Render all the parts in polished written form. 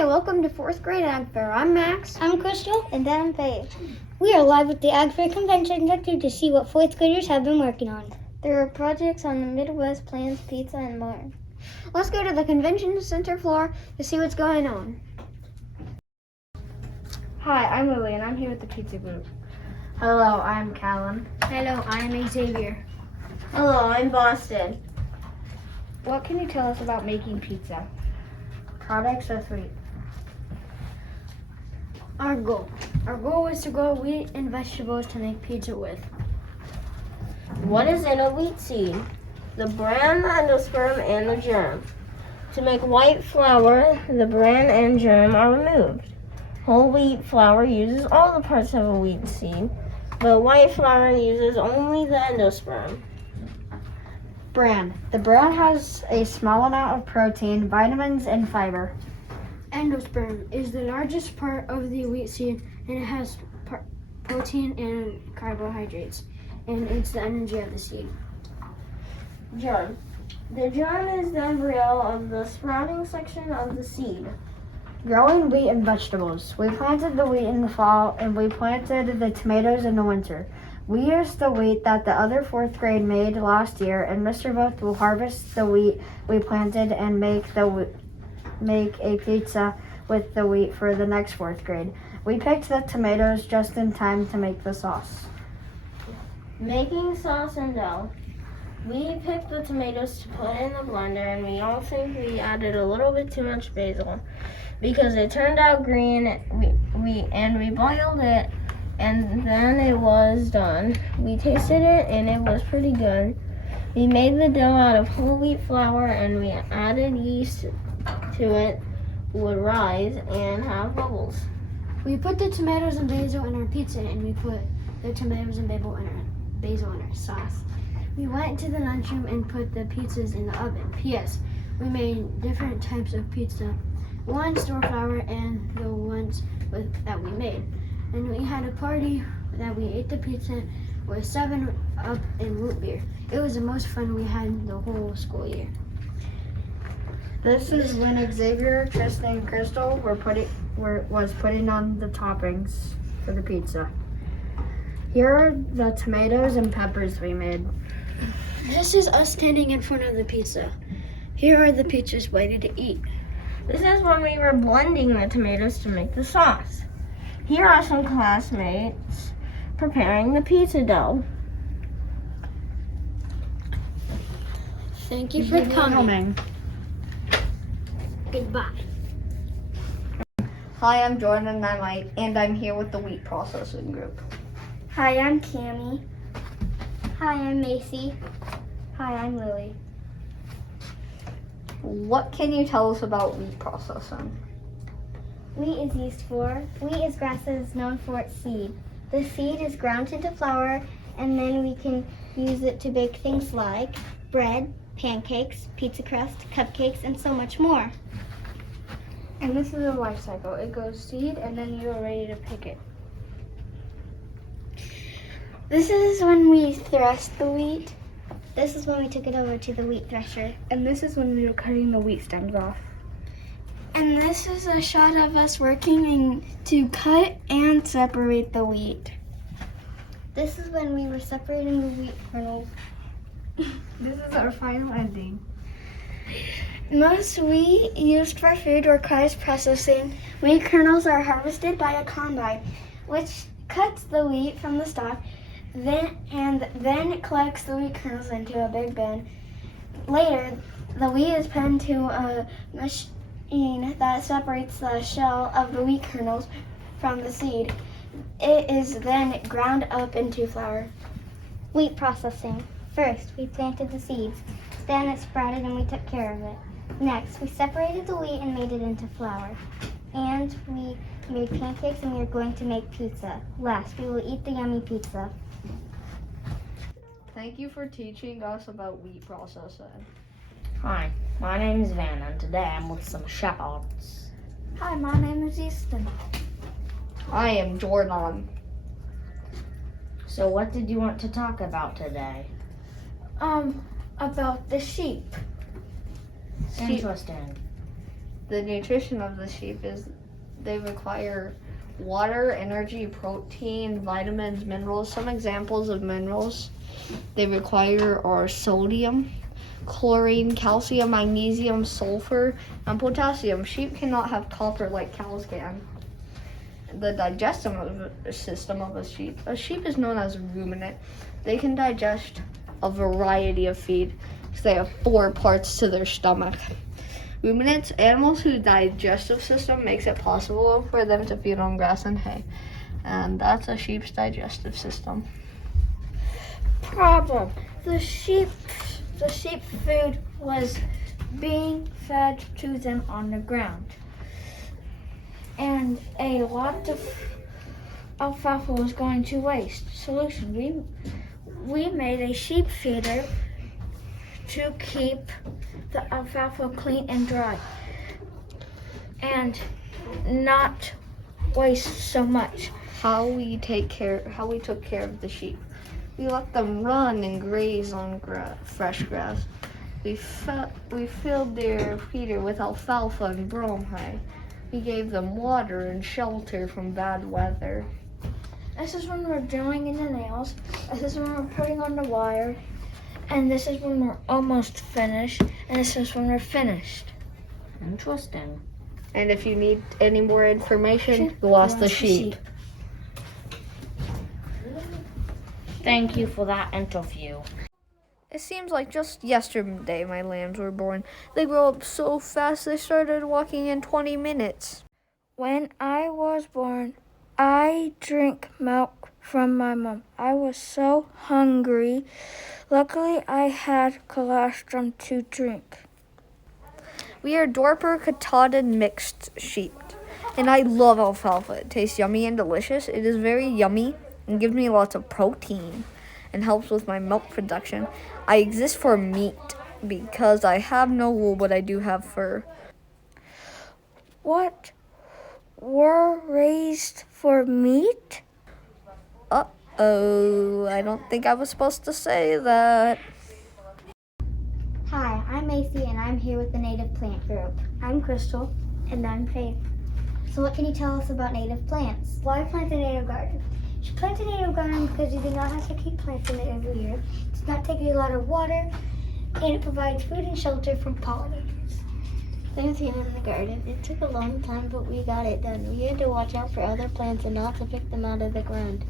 Hi, welcome to 4th grade Ag Fair. I'm Max. I'm Crystal. And I'm Faith. We are live at the Ag Fair Convention Center to see what 4th graders have been working on. There are projects on the Midwest Plans, pizza, and more. Let's go to the convention center floor to see what's going on. Hi, I'm Lily and I'm here with the pizza group. Hello, I'm Callum. Hello, I am Xavier. Hello, I'm Boston. What can you tell us about making pizza? Products are 3. Our goal is to grow wheat and vegetables to make pizza with. What is in a wheat seed? The bran, the endosperm, and the germ. To make white flour, the bran and germ are removed. Whole wheat flour uses all the parts of a wheat seed, but white flour uses only the endosperm. Bran. The bran has a small amount of protein, vitamins, and fiber. Endosperm is the largest part of the wheat seed, and it has protein and carbohydrates, and it's the energy of the seed. Germ. The germ is the embryo of the sprouting section of the seed. Growing wheat and vegetables. We planted the wheat in the fall, and we planted the tomatoes in the winter. We used the wheat that the other 4th grade made last year, and Mr. Voth will harvest the wheat we planted and make a pizza with the wheat for the next 4th grade. We picked the tomatoes just in time to make the sauce. Making sauce and dough. We picked the tomatoes to put in the blender, and we all think we added a little bit too much basil because it turned out green. We boiled it, and then it was done. We tasted it, and it was pretty good. We made the dough out of whole wheat flour, and we added yeast to it, would rise and have bubbles. We put the tomatoes and basil in our pizza, and we put the tomatoes and basil in our sauce. We went to the lunchroom and put the pizzas in the oven. P.S. We made different types of pizza. One store flour and the ones that we made. And we had a party that we ate the pizza with 7-Up and root beer. It was the most fun we had the whole school year. This is when Xavier, Tristan, and Crystal was putting on the toppings for the pizza. Here are the tomatoes and peppers we made. This is us standing in front of the pizza. Here are the pizzas ready to eat. This is when we were blending the tomatoes to make the sauce. Here are some classmates preparing the pizza dough. Thank you for coming. Goodbye. Hi, I'm Jordan and I'm here with the wheat processing group. Hi, I'm Cammie. Hi, I'm Macy. Hi, I'm Lily. What can you tell us about wheat processing? Wheat is used for. Wheat is grass that is known for its seed. The seed is ground into flour, and then we can use it to bake things like bread, pancakes, pizza crust, cupcakes, and so much more. And this is a life cycle. It goes seed, and then you're ready to pick it. This is when we thresh the wheat. This is when we took it over to the wheat thresher. And this is when we were cutting the wheat stems off. And this is a shot of us working to cut and separate the wheat. This is when we were separating the wheat kernels. This is our final ending. Most wheat used for food requires processing. Wheat kernels are harvested by a combine, which cuts the wheat from the stalk, then it collects the wheat kernels into a big bin. Later, the wheat is put into a machine that separates the shell of the wheat kernels from the seed. It is then ground up into flour. Wheat processing. First, we planted the seeds. Then it sprouted and we took care of it. Next, we separated the wheat and made it into flour. And we made pancakes and we are going to make pizza. Last, we will eat the yummy pizza. Thank you for teaching us about wheat processing. Hi, my name is Van, and today I'm with some shepherds. Hi, my name is Easton. I am Jordan. So what did you want to talk about today? About the sheep. Interesting. The nutrition of the sheep is they require water, energy, protein, vitamins, minerals. Some examples of minerals they require are sodium, chlorine, calcium, magnesium, sulfur, and potassium. Sheep cannot have copper like cows can. The digestive system of a sheep is known as a ruminant. They can digest a variety of feed because they have 4 parts to their stomach. Ruminants, animals whose digestive system makes it possible for them to feed on grass and hay. And that's a sheep's digestive system. Problem. The sheep food was being fed to them on the ground. And a lot of alfalfa was going to waste. Solution. We made a sheep feeder to keep the alfalfa clean and dry and not waste so much. How we took care of the sheep. We let them run and graze on fresh grass. We filled their feeder with alfalfa and brome hay. We gave them water and shelter from bad weather. This is when we're drilling in the nails. This is when we're putting on the wire. And this is when we're almost finished. And this is when we're finished. Interesting. And if you need any more information, go ask the sheep. Thank you for that interview. It seems like just yesterday my lambs were born. They grow up so fast they started walking in 20 minutes. When I was born, I drank milk from my mom. I was so hungry. Luckily, I had colostrum to drink. We are Dorper Katahdin mixed sheep, and I love alfalfa. It tastes yummy and delicious. It is very yummy and gives me lots of protein and helps with my milk production. I exist for meat because I have no wool, but I do have fur. What? Were raised for meat? Uh-oh, I don't think I was supposed to say that. Hi, I'm Macy and I'm here with the Native Plant Group. I'm Crystal. And I'm Faith. So what can you tell us about native plants? Why plant a native garden? You should plant a native garden because you do not have to keep planting it every year. It does not take a lot of water, and it provides food and shelter from pollinators. Planting in the garden. It took a long time, but we got it done. We had to watch out for other plants and not to pick them out of the ground.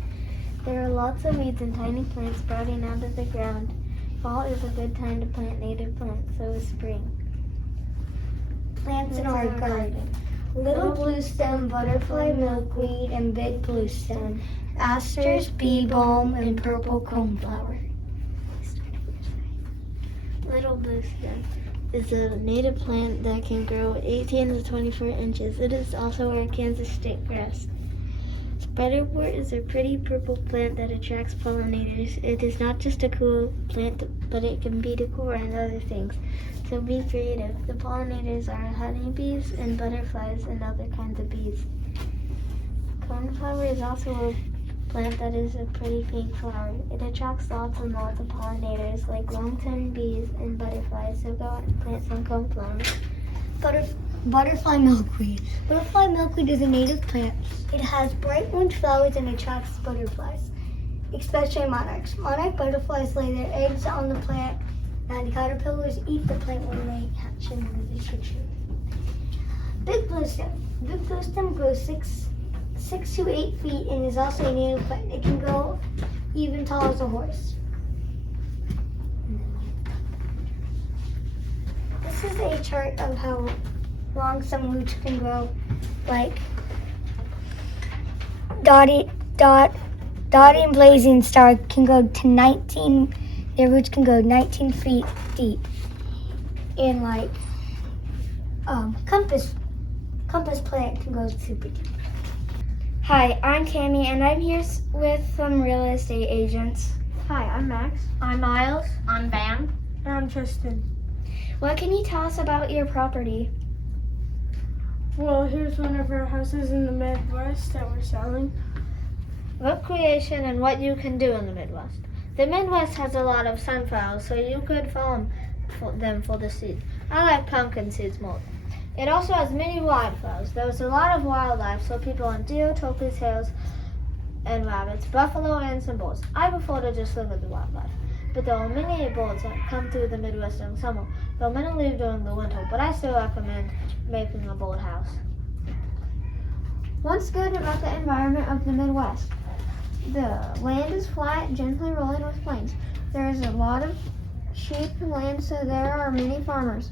There are lots of weeds and tiny plants sprouting out of the ground. Fall is a good time to plant native plants, so is spring. Plants in our garden. Little bluestem, butterfly milkweed, and big bluestem. Asters, bee balm, and purple coneflower. Little bluestem is a native plant that can grow 18 to 24 inches. It is also our Kansas state grass. Spiderwort is a pretty purple plant that attracts pollinators. It is not just a cool plant, but it can be decor and other things. So be creative. The pollinators are honeybees and butterflies and other kinds of bees. Coneflower is also a plant that is a pretty pink flower. It attracts lots and lots of pollinators like long-tongued bees and butterflies. So go out and plant some coneflowers. Butterfly milkweed. Butterfly milkweed is a native plant. It has bright orange flowers and attracts butterflies, especially monarchs. Monarch butterflies lay their eggs on the plant, and caterpillars eat the plant when they hatch and release the tree. Big bluestem. Big bluestem grows 6 to 8 feet and is also a native plant. It can go even tall as a horse. This is a chart of how long some roots can grow. Like Dottie and Blazing Star can go to 19. Their roots can go 19 feet deep. And like Compass plant can go super deep. Hi, I'm Tammy, and I'm here with some real estate agents. Hi, I'm Max. I'm Miles. I'm Van. And I'm Tristan. What can you tell us about your property? Well, here's one of our houses in the Midwest that we're selling. Recreation and what you can do in the Midwest. The Midwest has a lot of sunflowers, so you could farm them for the seeds. I like pumpkin seeds more. It also has many wildflowers. There's a lot of wildlife, so people hunt deer, turkeys, hares, and rabbits, buffalo, and some bulls. I prefer to just live with the wildlife. But there are many birds that come through the Midwest during summer. There are many leave during the winter, but I still recommend making a bird house. What's good about the environment of the Midwest? The land is flat, gently rolling with plains. There is a lot of sheep land, so there are many farmers.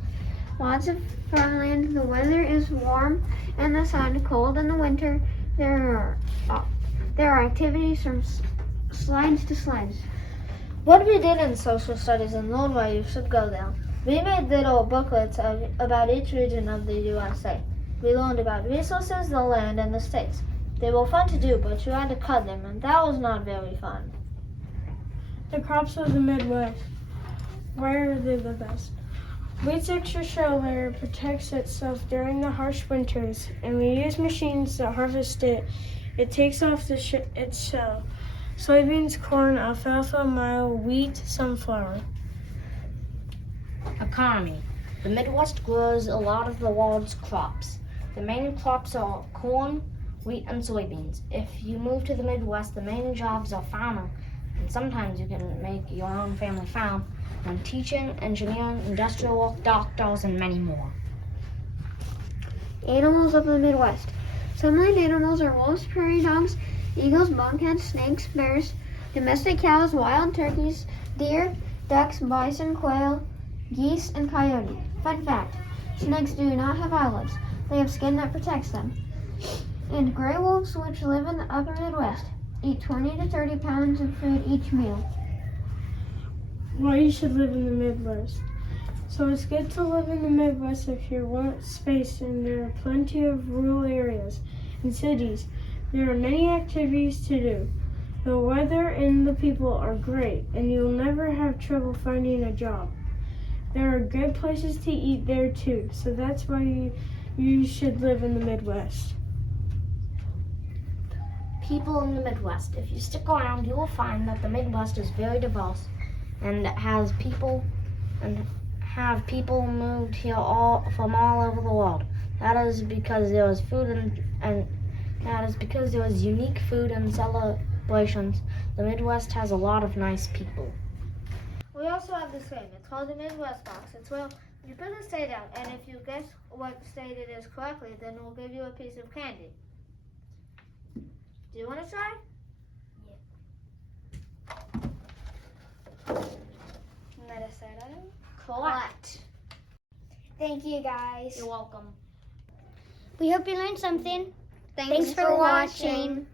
Lots of farmland. The weather is warm in the sun, cold in the winter. There are activities from slides to slides. What we did in social studies and learned why you should go there. We made little booklets about each region of the USA. We learned about resources, the land, and the states. They were fun to do, but you had to cut them, and that was not very fun. The crops of the Midwest. Why are they the best? Wheat's extra shell layer protects itself during the harsh winters, and we use machines that harvest it. It takes off its shell. Soybeans, corn, alfalfa, milo, wheat, sunflower. Economy. The Midwest grows a lot of the world's crops. The main crops are corn, wheat, and soybeans. If you move to the Midwest, the main jobs are farming, and sometimes you can make your own family farm, and teaching, engineering, industrial work, doctors, and many more. Animals of the Midwest. Some land animals are wolves, prairie dogs, eagles, bobcats, snakes, bears, domestic cows, wild turkeys, deer, ducks, bison, quail, geese, and coyote. Fun fact, snakes do not have eyelids. They have skin that protects them. And gray wolves, which live in the upper Midwest, eat 20 to 30 pounds of food each meal. Why you should live in the Midwest. So it's good to live in the Midwest if you want space, and there are plenty of rural areas and cities. There are many activities to do. The weather and the people are great, and you'll never have trouble finding a job. There are good places to eat there too, so that's why you should live in the Midwest. People in the Midwest. If you stick around, you will find that the Midwest is very diverse and have people moved here from all over the world. That is because there is food and that is because there is unique food and celebrations. The Midwest has a lot of nice people. We also have this game. It's called the Midwest Box. It's where you put a state out, and if you guess what state it is correctly, then we'll give you a piece of candy. Do you want to try? Let us set it. Correct. Thank you, guys. You're welcome. We hope you learned something. Thanks for watching.